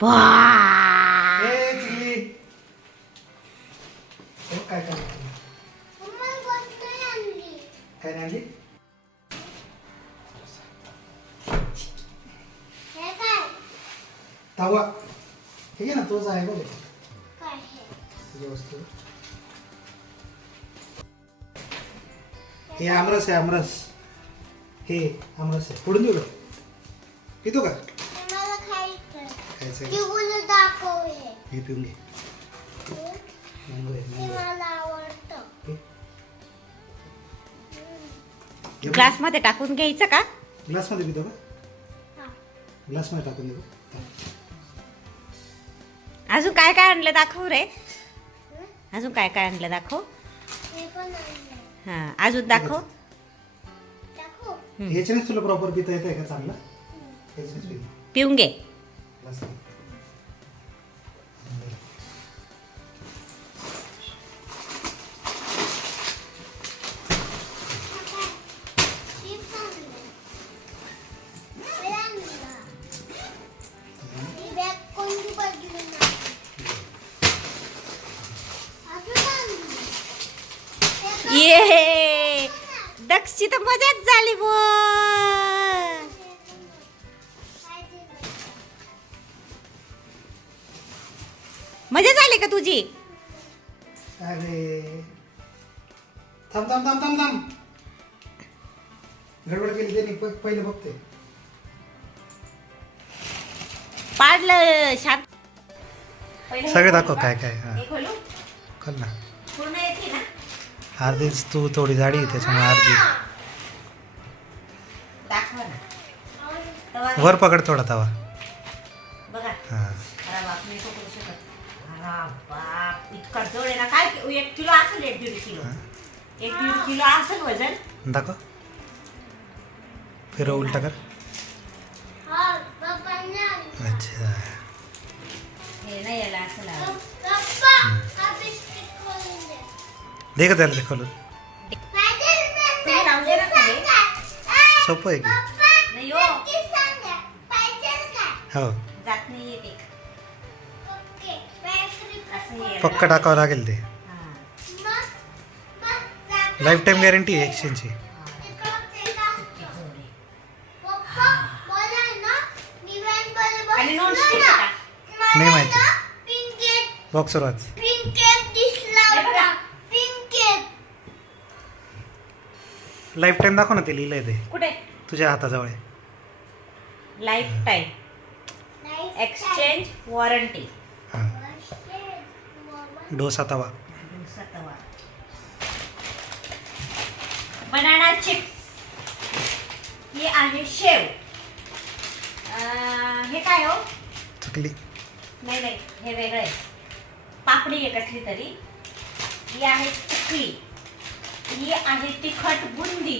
बा ए चिली हो, काय काय काय नाही आणली तवा हे घे ना तोच आहे बघ तुझी वस्तू हे आमरस आहे आमरस हे आमरस आहे फोडून देऊ का पितो का खायचं आहे. हे पिऊन घे. मँगो आहे मँगो आहे. हे बघ. ग्लासमध्ये टाकून घ्यायचं का? ग्लासमध्ये पितो का? ग्लासमध्ये टाकून देऊ अजून काय काय आणलं दाखव रे. अजून काय काय आणलं दाखव. हा अजून दाखव. हम्म. ह्याच्यानेच तुला प्रॉपर पिता येत आहे का चांगलं? ह्याच्यानेच पिऊन घे. ग्लासने. ये दक्षची तर मजाच झाली बो मजा झाली का तुझी? अरे. थांब थांब थांब थांब थांब. गडबड केली त्यांनी प- पहिलं बघते. पाडलं शांत. पहिले सगळे दाखव काय का? काय हा. हे खोलू. कल ना. पूर्ण येते ना? अर्धीच तू थोडी जाडी आहे त्याच्यामुळे अर्धी. दाखवा ना. तवा वर पकड थोडा तवा. आहे ना काय कि- एक किलो असेल एक दीड किलो. हा. एक दीड किलो असेल वजन. दाखव. फिरव उलटा कर. अच्छा. हे नाही याला असं लावा. दे. का त्याला खोलून. सोपं आहे की? नाही हो. हो. जात नाही येते हे पक्का टाकावं लागेल ते. लाईफ टाईम गॅरंटी आहे एक्सचेंजची? नाही माहिती. बॉक्सर वाच. लाईफ टाईम दाखव ना ते लिहिलंय ते. कुठे? तुझ्या हाताजवळ आहे. Life time exchange warranty dosa तवा बनाना चिप्स. ही आहे शेव. हे काय हो? चकली. नाही नाही हे वेगळं आहे. पापडी आहे कसली तरी. ही आहे चकली ही आहे तिखट बुंदी.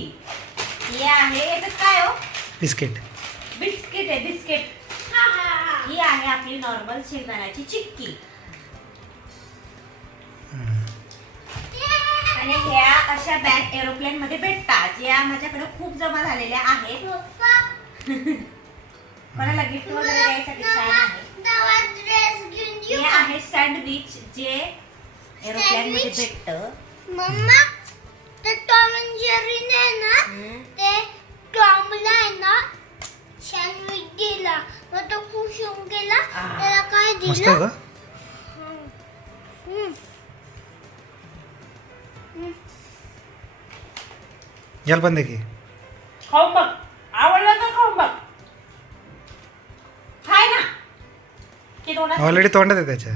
ही आहे याच्यात काय हो? बिस्किट. बिस्किट आहे बिस्किट. ही आहे आपली नॉर्मल शेंगदाण्याची चिक्की. आणि ह्या अशा बॅग एरोप्लेन मध्ये भेटतात. या माझ्याकडे खूप जमा झालेल्या आहेत. कोणाला गिफ्ट वगैरे द्यायसाठी छान आहे. हे आहे सँडविच जे एरोप्लेन मध्ये? भेटत. मम्मा ते टॉम अँड जेरी आहे ना ते टॉमला आहे ना सँडविच दिला मग तो खुश होऊन गेला. त्याला काय दिलं? याला पण दे की. खाऊन बघ आवडलं तर खाऊन बघ खाय ना तोंडात- ऑलरेडी तोंडात आहे त्याच्या.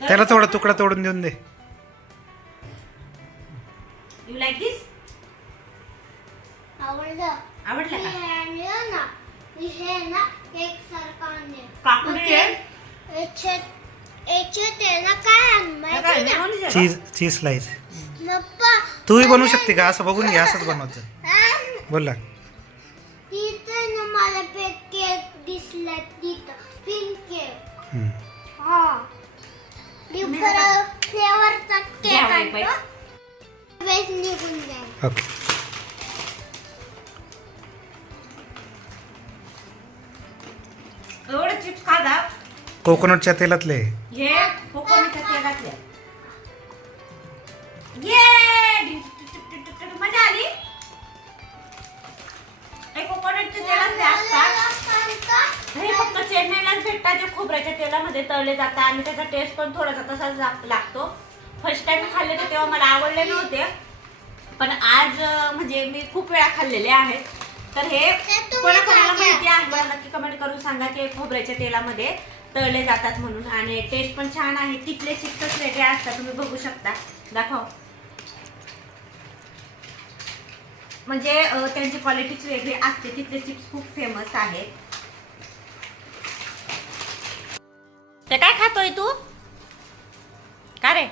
त्याला थोडा तुकडा तोडून देऊन दे. यू लाईक दिस आवडलं. आवडलं मी का? हे आणलं ना. मी हे काकुडी आहे. हे काय, चीज चीज स्लाइस. तूही बनवू शकते का? असं बघून घे असंच बनवत जा. आण. बोल ना. मला पेट केक दिसला तिथं. Pink cake. हा. फ्लेवरचा केक आणतो. वेज निघून जाईल. ओके. कोकोनटच्या तेलातले. हे कोकोनटच्या तेलातले. ये! मजा आली? हे कोकोनटच्या तेलातले असतात. हे फक्त चेन्नईलाच भेटतात जे खोबऱ्याच्या तेलामध्ये तळले जातात. आणि त्याचा टेस्ट पण थोडासा तसाच लागतो. फर्स्ट टाइम खाल्ले तर तेव्हा मला आवडले नव्हते. पण आज म्हणजे मी खूप वेळा खाल्लेले आहेत. तर हे कोणाकोणाला. माहिती आहे? मला नक्की कमेंट करून सांगा की हे खोबऱ्याच्या तेलामध्ये तळले जातात म्हणून. आणि टेस्ट पण छान आहे. तिथले चिप्सच वेगळे असतात. तुम्ही बघू शकता. दाखव. म्हणजे त्यांची क्वालिटीच वेगळी असते. तिथले चिप्स खूप फेमस आहेत. ते काय खातोय तू? का रे?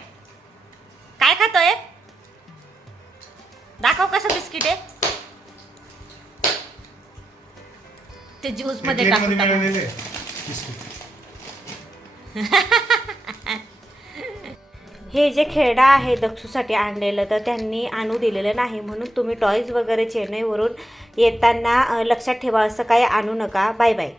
काय खातोय? दाखव कसं बिस्किट आहे. ते ज्यूसमध्ये टाकून टाकून. हे जे खेडा आहे दक्षूसाठी आणलेलं तर त्यांनी आणू दिलेलं नाही. म्हणून तुम्ही टॉईज वगैरे चेन्नईवरून येताना लक्षात ठेवा असं काही आणू नका. Bye bye